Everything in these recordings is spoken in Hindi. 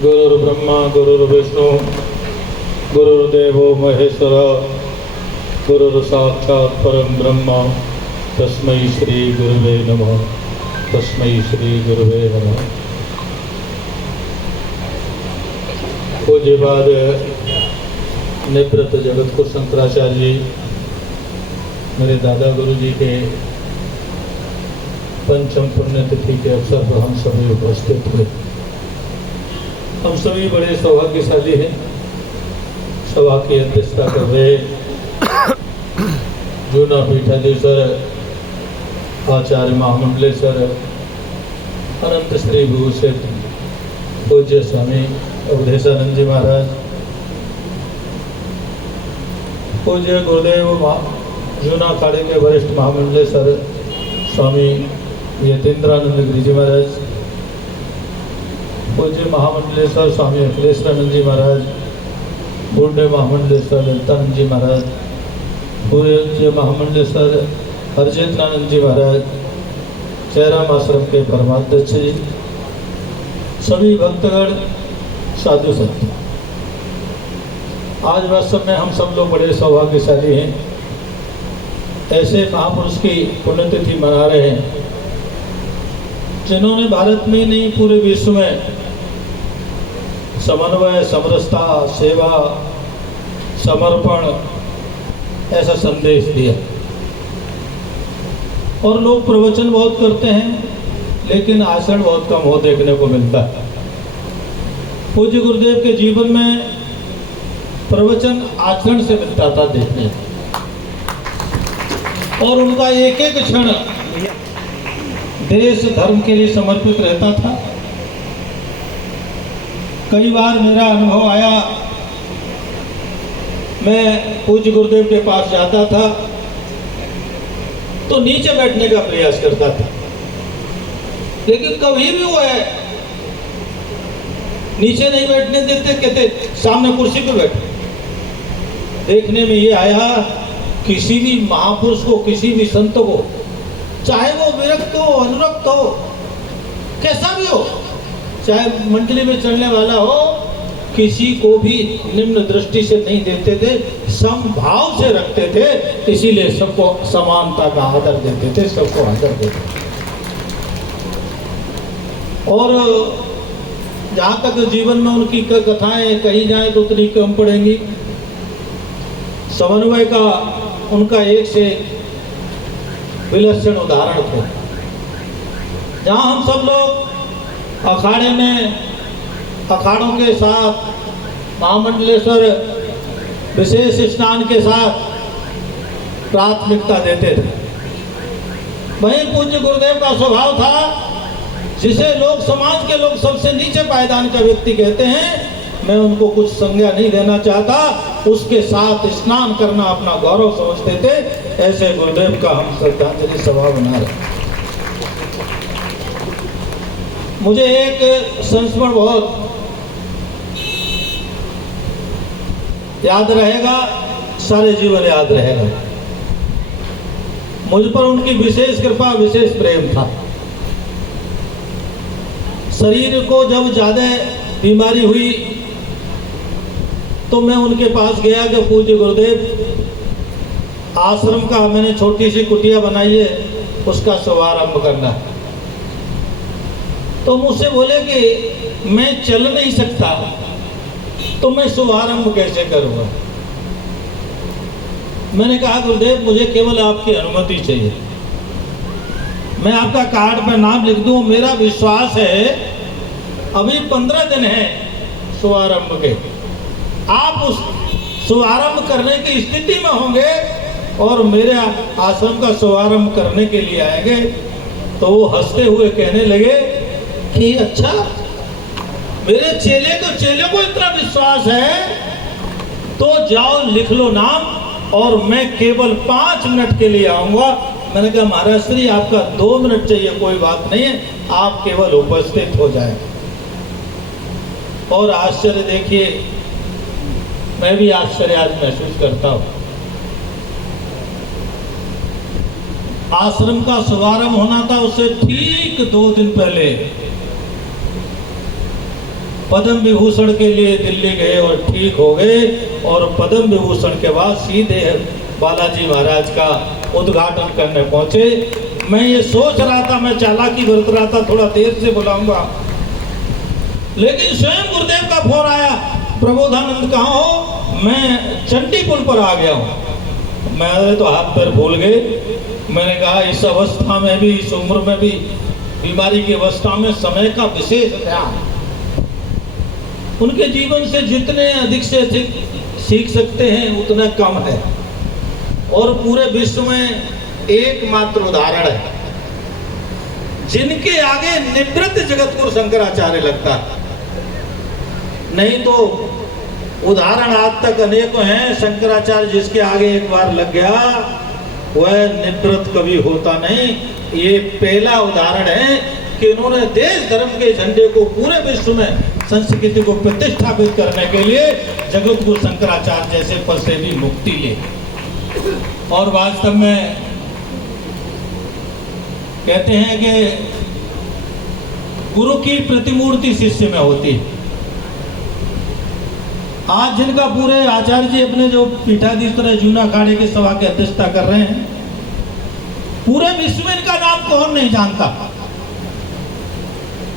गुरुर्ब्रह्मा गुरुर्विष्णु गुरुर्देवो महेश्वर गुरुर्साक्षात् परम ब्रह्म तस्मै श्री गुरुवे नमः। तस्मै श्री गुरुवे नमः। पूज्यपाद निवृत्त जगतगुरु शंकराचार्य जी मेरे दादा गुरु जी के पंचम पुण्यतिथि के अवसर पर हम सभी उपस्थित हुए। हम सभी बड़े सौभाग्यशाली हैं। सभा की अध्यक्षता कर रहे जूना पीठाधीश्वर आचार्य महामंडलेश्वर अनंत श्री भूषित पूज्य स्वामी अवधेशानंद जी महाराज, पूज्य गुरुदेव जूना अखाड़े के वरिष्ठ महामंडलेश्वर स्वामी यतीन्द्रानंद गिरी जी महाराज, पूज्य महामंडलेश्वर स्वामी अखिलेश्वरानंद जी महाराज, बूढ़े महामंडलेश्वर ललितानंद जी महाराज, पूज्य महामंडलेश्वर हरजितानंद जी महाराज, चेहराम आश्रम के परमाध्यक्ष जी, सभी भक्तगण, साधु संत, आज वास्तव में हम सब लोग बड़े सौभाग्यशाली हैं। ऐसे महापुरुष की पुण्यतिथि मना रहे हैं जिन्होंने भारत में नहीं पूरे विश्व में समन्वय, समरसता, सेवा, समर्पण ऐसा संदेश दिया। और लोग प्रवचन बहुत करते हैं लेकिन आचरण बहुत कम हो देखने को मिलता है। पूज्य गुरुदेव के जीवन में प्रवचन आचरण से मिलता था देखने, और उनका एक एक क्षण देश धर्म के लिए समर्पित रहता था। कई बार मेरा अनुभव आया, मैं पूज्य गुरुदेव के पास जाता था तो नीचे बैठने का प्रयास करता था, लेकिन कभी भी वो है नीचे नहीं बैठने देते, कहते सामने कुर्सी पे बैठे। देखने में ये आया, किसी भी महापुरुष को, किसी भी संत को, चाहे वो विरक्त हो, अनुरक्त हो, कैसा भी हो, चाहे मंडली में चलने वाला हो, किसी को भी निम्न दृष्टि से नहीं देते थे, समभाव से रखते थे। इसीलिए सबको समानता का आदर देते थे, सबको आदर देते थे। और जहाँ तक जीवन में उनकी कथाएं कही जाए तो उतनी कम पड़ेंगी। समन्वय का उनका एक से विलक्षण उदाहरण थे। जहाँ हम सब लोग अखाड़े में अखाड़ों के साथ, महामंडलेश्वर विशेष स्नान के साथ प्राथमिकता देते थे, वहीं पूज्य गुरुदेव का स्वभाव था, जिसे लोग, समाज के लोग सबसे नीचे पायदान का व्यक्ति कहते हैं, मैं उनको कुछ संज्ञा नहीं देना चाहता, उसके साथ स्नान करना अपना गौरव समझते थे। ऐसे गुरुदेव का हम श्रद्धांजलि सभा बना रहे। मुझे एक संस्मरण बहुत याद रहेगा, सारे जीवन याद रहेगा। मुझ पर उनकी विशेष कृपा, विशेष प्रेम था। शरीर को जब ज्यादा बीमारी हुई तो मैं उनके पास गया कि पूज्य गुरुदेव, आश्रम का मैंने छोटी सी कुटिया बनाई है, उसका शुभारंभ करना है। तो मुझसे बोले कि मैं चल नहीं सकता, तो मैं शुभारंभ कैसे करूँगा। मैंने कहा गुरुदेव, मुझे केवल आपकी अनुमति चाहिए, मैं आपका कार्ड पर नाम लिख दूं। मेरा विश्वास है अभी 15 दिन है शुभारंभ के, आप उस शुभारंभ करने की स्थिति में होंगे और मेरे आश्रम का शुभारंभ करने के लिए आएंगे। तो वो हंसते हुए कहने लगे कि अच्छा, मेरे चेले को इतना विश्वास है तो जाओ लिख लो नाम, और मैं केवल 5 मिनट के लिए आऊँगा। मैंने कहा महाराज श्री, आपका 2 मिनट चाहिए, कोई बात नहीं है, आप केवल उपस्थित हो जाए। और आश्चर्य देखिए, मैं भी आश्चर्य आज महसूस करता हूँ। आश्रम का शुभारंभ होना था, उससे ठीक 2 दिन पहले पद्म विभूषण के लिए दिल्ली गए और ठीक हो गए, और पद्म विभूषण के बाद सीधे बालाजी महाराज का उद्घाटन करने पहुंचे। मैं ये सोच रहा था, मैं चालाकी बरत रहा था, थोड़ा देर से बुलाऊंगा, लेकिन स्वयं गुरुदेव का फोन आया, प्रबोधानंद कहाँ हो? मैं चंडी पुल पर आ गया हूँ। मैं तो हाथ पैर भूल गए। मैंने कहा इस अवस्था में भी, इस उम्र में भी, बीमारी की अवस्था में समय का विशेष ध्यान। उनके जीवन से जितने अधिक से अधिक सीख सकते हैं उतना कम है, और पूरे विश्व में एकमात्र उदाहरण है जिनके आगे निवृत्त जगतगुरु शंकराचार्य लगता है। नहीं तो उदाहरण आज तक अनेकों हैं, शंकराचार्य जिसके आगे एक बार लग गया वह निवृत्त कभी होता नहीं। ये पहला उदाहरण है कि उन्होंने देश धर्म के झंडे को पूरे विश्व में, संस्कृति को प्रतिष्ठापित करने के लिए जगतगुरु शंकराचार्य जैसे पद से भी मुक्ति ले। और वास्तव में कहते हैं कि गुरु की प्रतिमूर्ति शिष्य में होती है। आज जिनका पूरे आचार्य जी अपने जो पीठाधीश जूना अखाड़े की सभा की अध्यक्षता कर रहे हैं, पूरे विश्व में इनका नाम कौन नहीं जानता,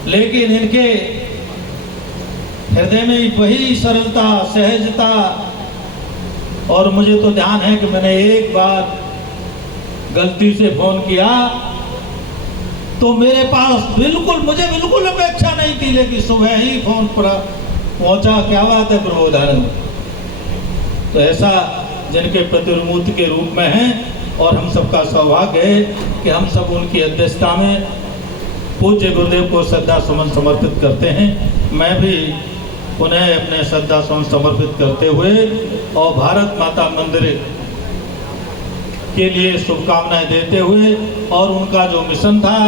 लेकिन इनके हृदय में वही सरलता, सहजता। और मुझे तो ध्यान है कि मैंने एक बार गलती से फोन किया तो मेरे पास मुझे बिल्कुल अपेक्षा नहीं थी, लेकिन सुबह ही फोन पर पहुंचा, क्या बात है प्रबोधानंद। तो ऐसा जिनके प्रतिमूर्ति के रूप में है, और हम सबका सौभाग्य है कि हम सब उनकी अध्यक्षता में पूज्य गुरुदेव को श्रद्धा सुमन समर्पित करते हैं। मैं भी उन्हें अपने श्रद्धा सुमन समर्पित करते हुए और भारत माता मंदिर के लिए शुभकामनाएं देते हुए, और उनका जो मिशन था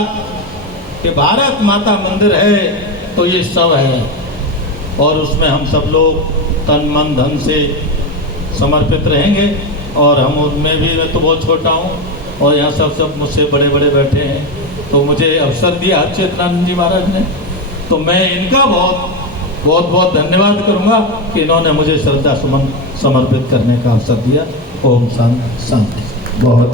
कि भारत माता मंदिर है तो ये सब है, और उसमें हम सब लोग तन मन धन से समर्पित रहेंगे। और हम उनमें भी, मैं तो बहुत छोटा हूँ और यहाँ सब मुझसे बड़े बड़े बैठे हैं, तो मुझे अवसर दिया चेतनानंद जी महाराज ने, तो मैं इनका बहुत बहुत धन्यवाद करूँगा कि इन्होंने मुझे श्रद्धा सुमन समर्पित करने का अवसर दिया। ओम शांति। बहुत